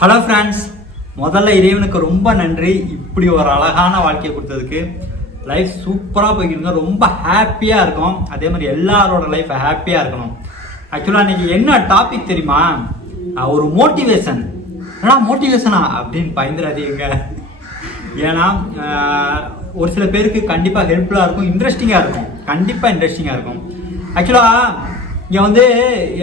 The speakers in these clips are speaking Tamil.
ஹலோ ஃப்ரெண்ட்ஸ் முதல்ல இறைவனுக்கு ரொம்ப நன்றி. இப்படி ஒரு அழகான வாழ்க்கையை கொடுத்ததுக்கு. லைஃப் சூப்பராக போய்க்கிருங்க ரொம்ப ஹாப்பியாக இருக்கும். அதே மாதிரி எல்லாரோட லைஃப் ஹாப்பியாக இருக்கணும். ஆக்சுவலாக இன்னைக்கு என்ன டாபிக் தெரியுமா? ஒரு மோட்டிவேஷன் ஏன்னா மோட்டிவேஷனா அப்படின்னு பயந்துடாதீங்க. ஏன்னா ஒரு சில பேருக்கு கண்டிப்பாக ஹெல்ப்ஃபுல்லாக இருக்கும் இன்ட்ரெஸ்டிங்காக இருக்கும். கண்டிப்பாக இன்ட்ரெஸ்டிங்காக இருக்கும். ஆக்சுவலாக இங்கே வந்து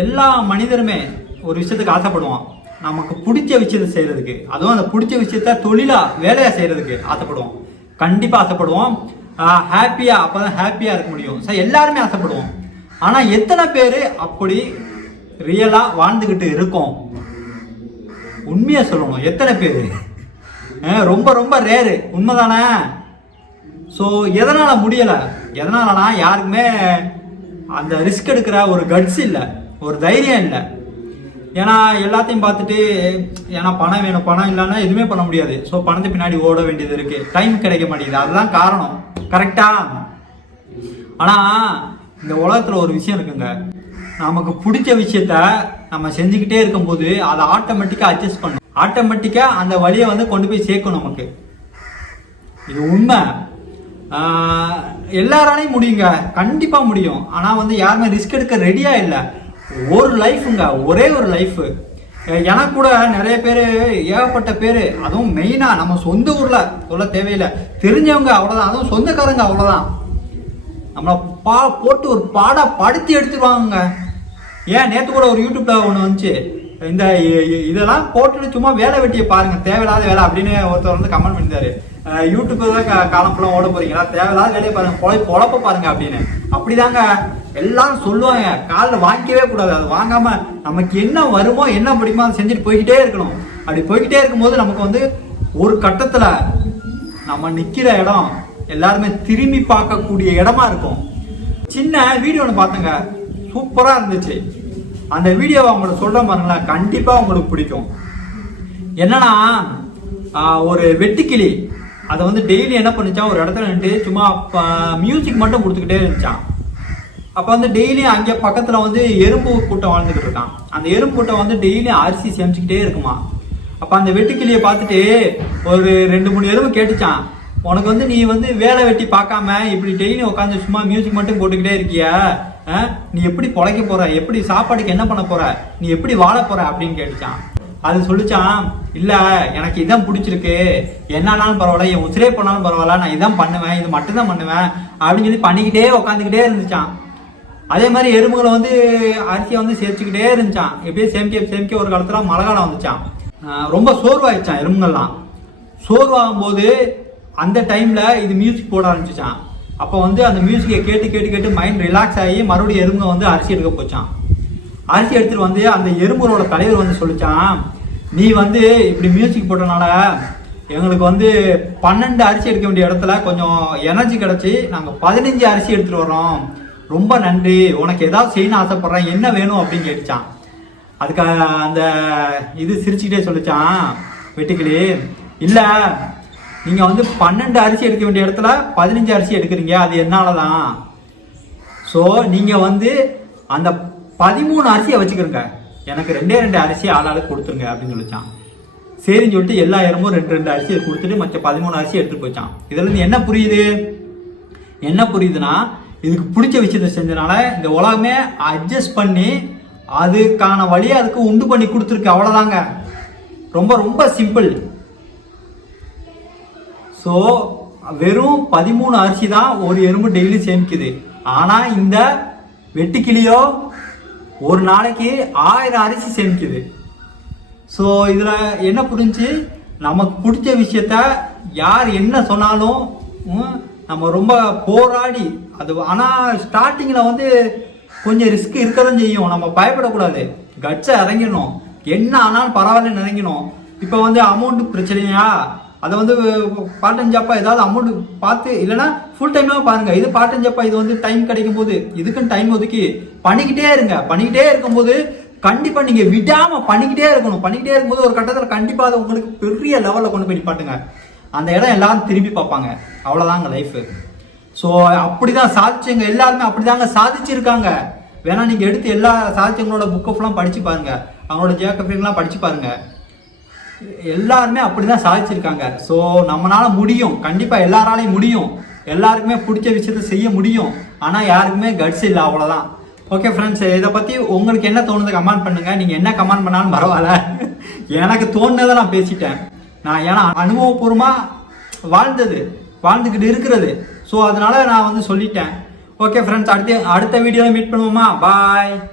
எல்லா மனிதருமே ஒரு விஷயத்துக்கு ஆசைப்படுவான். நமக்கு பிடிச்ச விஷயத்தை செய்கிறதுக்கு அதுவும் அந்த பிடிச்ச விஷயத்த தொழிலாக வேலையாக செய்கிறதுக்கு ஆசைப்படுவோம். கண்டிப்பாக ஆசைப்படுவோம். ஹாப்பியாக அப்போ தான் ஹாப்பியாக இருக்க முடியும். ஸோ எல்லாருமே ஆசைப்படுவோம். ஆனால் எத்தனை பேர் அப்படி ரியலாக வாழ்ந்துக்கிட்டு இருக்கோம்? உண்மையா சொல்லணும். எத்தனை பேர்? ரொம்ப ரொம்ப ரேரு உண்மைதானே? ஸோ எதனால் முடியலை? எதனாலனா யாருக்குமே அந்த ரிஸ்க் எடுக்கிற ஒரு கட்ஸ் இல்லை. ஒரு தைரியம் இல்லை. ஏன்னா எல்லாத்தையும் பார்த்துட்டு ஏன்னா பணம் வேணும் பணம் இல்லைன்னா எதுவுமே பண்ண முடியாது. ஸோ பணத்தை பின்னாடி ஓட வேண்டியது இருக்கு. டைம் கிடைக்க மாட்டேங்குது. அதுதான் காரணம். கரெக்டா ஆனால் இந்த உலகத்தில் ஒரு விஷயம் இருக்குங்க. நமக்கு பிடிச்ச விஷயத்த நம்ம செஞ்சுக்கிட்டே இருக்கும்போது அதை ஆட்டோமேட்டிக்காக அட்ஜஸ்ட் பண்ணும் ஆட்டோமேட்டிக்காக அந்த வழியை வந்து கொண்டு போய் சேர்க்கும் நமக்கு. இது உண்மை. எல்லாராலையும் முடியுங்க. கண்டிப்பாக முடியும். ஆனால் வந்து யாருமே ரிஸ்க் எடுக்க ரெடியாக இல்லை. ஒரு லைஃபுங்க ஒரே ஒரு லைஃபு எனக்கு கூட நிறைய பேர் ஏகப்பட்ட பேர் அதுவும் மெயினாக நம்ம சொந்த ஊரில் சொல்ல தேவையில்லை. தெரிஞ்சவங்க அவ்வளோதான் அதுவும் சொந்தக்காரங்க அவ்வளோதான் நம்மளை பா போட்டு ஒரு பாடா படுத்தி எடுத்துருவாங்க ஏன் நேற்று கூட ஒரு யூடியூப்பில் ஒன்று வந்துச்சு. இந்த இதெல்லாம் போட்டுட்டு சும்மா வேலை வெட்டியை பாருங்கள் தேவையில்லாத வேலை அப்படின்னு ஒருத்தர் வந்து கமெண்ட் பண்ணியிருந்தாரு யூடியூப் தான் காலம் ஃபுல்லாக ஓட போறீங்களா? தேவையில்லாத வேலையை பாருங்க. பொழை பொழப்ப பாருங்க அப்படின்னு. அப்படிதாங்க. எல்லாரும் சொல்லுவாங்க. காலில் வாங்கிக்கவே கூடாது. அது வாங்காம நமக்கு என்ன வருமோ என்ன பிடிக்குமோ அதை செஞ்சுட்டு போய்கிட்டே இருக்கணும். அப்படி போய்கிட்டே இருக்கும்போது நமக்கு வந்து ஒரு கட்டத்தில் நம்ம நிற்கிற இடம் எல்லாருமே திரும்பி பார்க்கக்கூடிய இடமா இருக்கும். சின்ன வீடியோ ஒன்று பார்த்தேங்க. சூப்பராக இருந்துச்சு. அந்த வீடியோவை அவங்களுக்கு சொல்கிற பாருங்களேன். கண்டிப்பாக உங்களுக்கு பிடிக்கும். என்னன்னா ஒரு வெட்டுக்கிளி. அதை வந்து டெய்லி என்ன பண்ணுச்சான்? ஒரு இடத்துல நின்று சும்மா மியூசிக் மட்டும் கொடுத்துக்கிட்டே இருந்துச்சான் அப்போ வந்து டெய்லி அங்கே பக்கத்தில் வந்து எறும்பு கூட்டம் வாழ்ந்துக்கிட்டு இருக்கான். அந்த எறும்பு கூட்டம் வந்து டெய்லி அரிசி சேமிச்சுக்கிட்டே இருக்குமா அப்போ அந்த வெட்டுக்கிளியை பார்த்துட்டு ஒரு ரெண்டு மூணு எறும்பு கேட்டுச்சான் உனக்கு வந்து நீ வந்து வேலை வெட்டி பார்க்காம இப்படி டெய்லி உட்காந்து சும்மா மியூசிக் மட்டும் போட்டுக்கிட்டே இருக்கிய? ஆ? நீ எப்படி பொழைக்க போற? எப்படி சாப்பாடுக்கு என்ன பண்ண போற? நீ எப்படி வாழ போற? அப்படின்னு கேட்டுச்சான் அது சொல்லிச்சான் இல்லை எனக்கு இதான் பிடிச்சிருக்கு. என்னானாலும் பரவாயில்ல என் உசிரே போனாலும் பரவாயில்ல நான் இதான் பண்ணுவேன் இது மட்டும்தான் பண்ணுவேன் அப்படின்னு சொல்லி பண்ணிக்கிட்டே உட்காந்துக்கிட்டே இருந்துச்சான் அதே மாதிரி எறும்புகளை வந்து அரிசியை வந்து சேர்த்துக்கிட்டே இருந்துச்சான் எப்படியே சேமிக்க சேமிக்க ஒரு காலத்தில் மழை காலம் வந்துச்சான் ரொம்ப சோர்வாயிடுச்சான் எறும்புகள்லாம் சோர்வாகும் போது அந்த டைமில் இது மியூசிக் போட ஆரம்பிச்சிச்சான் அப்போ வந்து அந்த மியூசிக்கை கேட்டு கேட்டு கேட்டு மைண்ட் ரிலாக்ஸ் ஆகி மறுபடியும் எறும்புங்க வந்து அரிசி எடுக்க போச்சான் அரிசி எடுத்துட்டு வந்து அந்த எறும்புகளோட தலைவர் வந்து சொல்லிச்சான் நீ வந்து இப்படி மியூசிக் போட்டனால எங்களுக்கு வந்து பன்னெண்டு அரிசி எடுக்க வேண்டிய இடத்துல கொஞ்சம் எனர்ஜி கிடச்சி நாங்கள் பதினஞ்சு அரிசி எடுத்துகிட்டு வரோம் ரொம்ப நன்றி. உனக்கு ஏதாவது செய்யணும்னு ஆசைப்பட்றேன். என்ன வேணும்? அப்படின்னு கேட்டுச்சான் அதுக்கு அந்த இது சிரிச்சுக்கிட்டே சொல்லிச்சான் வெட்டுக்கிளி இல்லை நீங்கள் வந்து பன்னெண்டு அரிசி எடுக்க வேண்டிய இடத்துல பதினஞ்சு அரிசி எடுக்கிறீங்க. அது என்னால தான் ஸோ நீங்கள் வந்து அந்த பதிமூணு அரிசியை வச்சுக்கிறங்க. எனக்கு ரெண்டே ரெண்டு அரிசி ஆளாளுக்கு கொடுத்துருங்க அப்படின்னு சொல்லிச்சான். சரின்னு சொல்லிட்டு எல்லா இடமும் ரெண்டு ரெண்டு அரிசியை கொடுத்துட்டு மற்ற பதிமூணு அரிசி எடுத்துட்டு போச்சான் இதுல இருந்து என்ன புரியுது? என்ன புரியுதுன்னா இதுக்கு பிடிச்ச விஷயத்த செஞ்சனால இந்த உலகமே அட்ஜஸ்ட் பண்ணி அதுக்கான வழியை அதுக்கு உண்டு பண்ணி கொடுத்துருக்கு. அவ்வளோதாங்க ரொம்ப ரொம்ப சிம்பிள் ஸோ வெறும் பதிமூணு அரிசி தான் ஒரு எறும்பு டெய்லி சேமிக்குது. ஆனால் இந்த வெட்டுக்கிளியோ ஒரு நாளைக்கு ஆயிரம் அரிசி சேமிக்குது. ஸோ இதில் என்ன புரிஞ்சு? நமக்கு பிடிச்ச விஷயத்த யார் என்ன சொன்னாலும் நம்ம ரொம்ப போராடி அது ஆனால் ஸ்டார்டிங்கில் வந்து கொஞ்சம் ரிஸ்க் இருக்க தான் செய்யும். நம்ம பயப்படக்கூடாது. கட்ஸை இறங்கிடணும். என்ன ஆனாலும் பரவாயில்லன்னு இறங்கிடணும் இப்போ வந்து அமௌண்ட் பிரச்சனையா? அதை வந்து பார்ட் டைம் ஜாப்பா ஏதாவது அமௌண்ட் பார்த்து இல்லைன்னா ஃபுல் டைமாக பாருங்கள் இது பார்ட் டைம் ஜாப்பா இது வந்து டைம் கிடைக்கும் போது இதுக்குன்னு டைம் ஒதுக்கி பண்ணிக்கிட்டே இருங்க. பண்ணிக்கிட்டே இருக்கும்போது கண்டிப்பாக நீங்கள் விடாமல் பண்ணிக்கிட்டே இருக்கணும். பண்ணிக்கிட்டே இருக்கும்போது ஒரு கட்டத்தில் கண்டிப்பாக அதை உங்களுக்கு பெரிய லெவலில் கொண்டு போய் நிப்பாட்டுங்க. அந்த இடம் எல்லாரும் திரும்பி பார்ப்பாங்க. அவ்வளோதாங்க லைஃபு ஸோ அப்படிதான் சாதிச்சவங்க எல்லாருமே அப்படிதாங்க சாதிச்சிருக்காங்க. வேணா நீங்கள் எடுத்து எல்லா சாதிச்சவங்களோட புக்கை ஃபுல்லாக பாருங்கள் அவங்களோட ஜேக்கப்லாம் படித்து பாருங்கள் எல்லாருமே அப்படிதான் சாதிச்சிருக்காங்க. ஸோ நம்மளால முடியும். கண்டிப்பா எல்லாராலையும் முடியும். எல்லாருக்குமே பிடிச்ச விஷயத்த செய்ய முடியும். ஆனா யாருக்குமே கட்ஸ் இல்லை அவ்வளோதான் ஓகே ஃப்ரெண்ட்ஸ் இதை பத்தி உங்களுக்கு என்ன தோணுது கமெண்ட் பண்ணுங்க. நீங்க என்ன கமெண்ட் பண்ணாலும் பரவாயில்ல. எனக்கு தோணுனதை நான் பேசிட்டேன். நான் ஏன்னா அனுபவபூர்வமாக வாழ்ந்தது. வாழ்ந்துக்கிட்டு இருக்கிறது. ஸோ அதனால நான் வந்து சொல்லிட்டேன். ஓகே ஃப்ரெண்ட்ஸ் அடுத்த அடுத்த வீடியோவில் மீட் பண்ணுவோமா? பாய்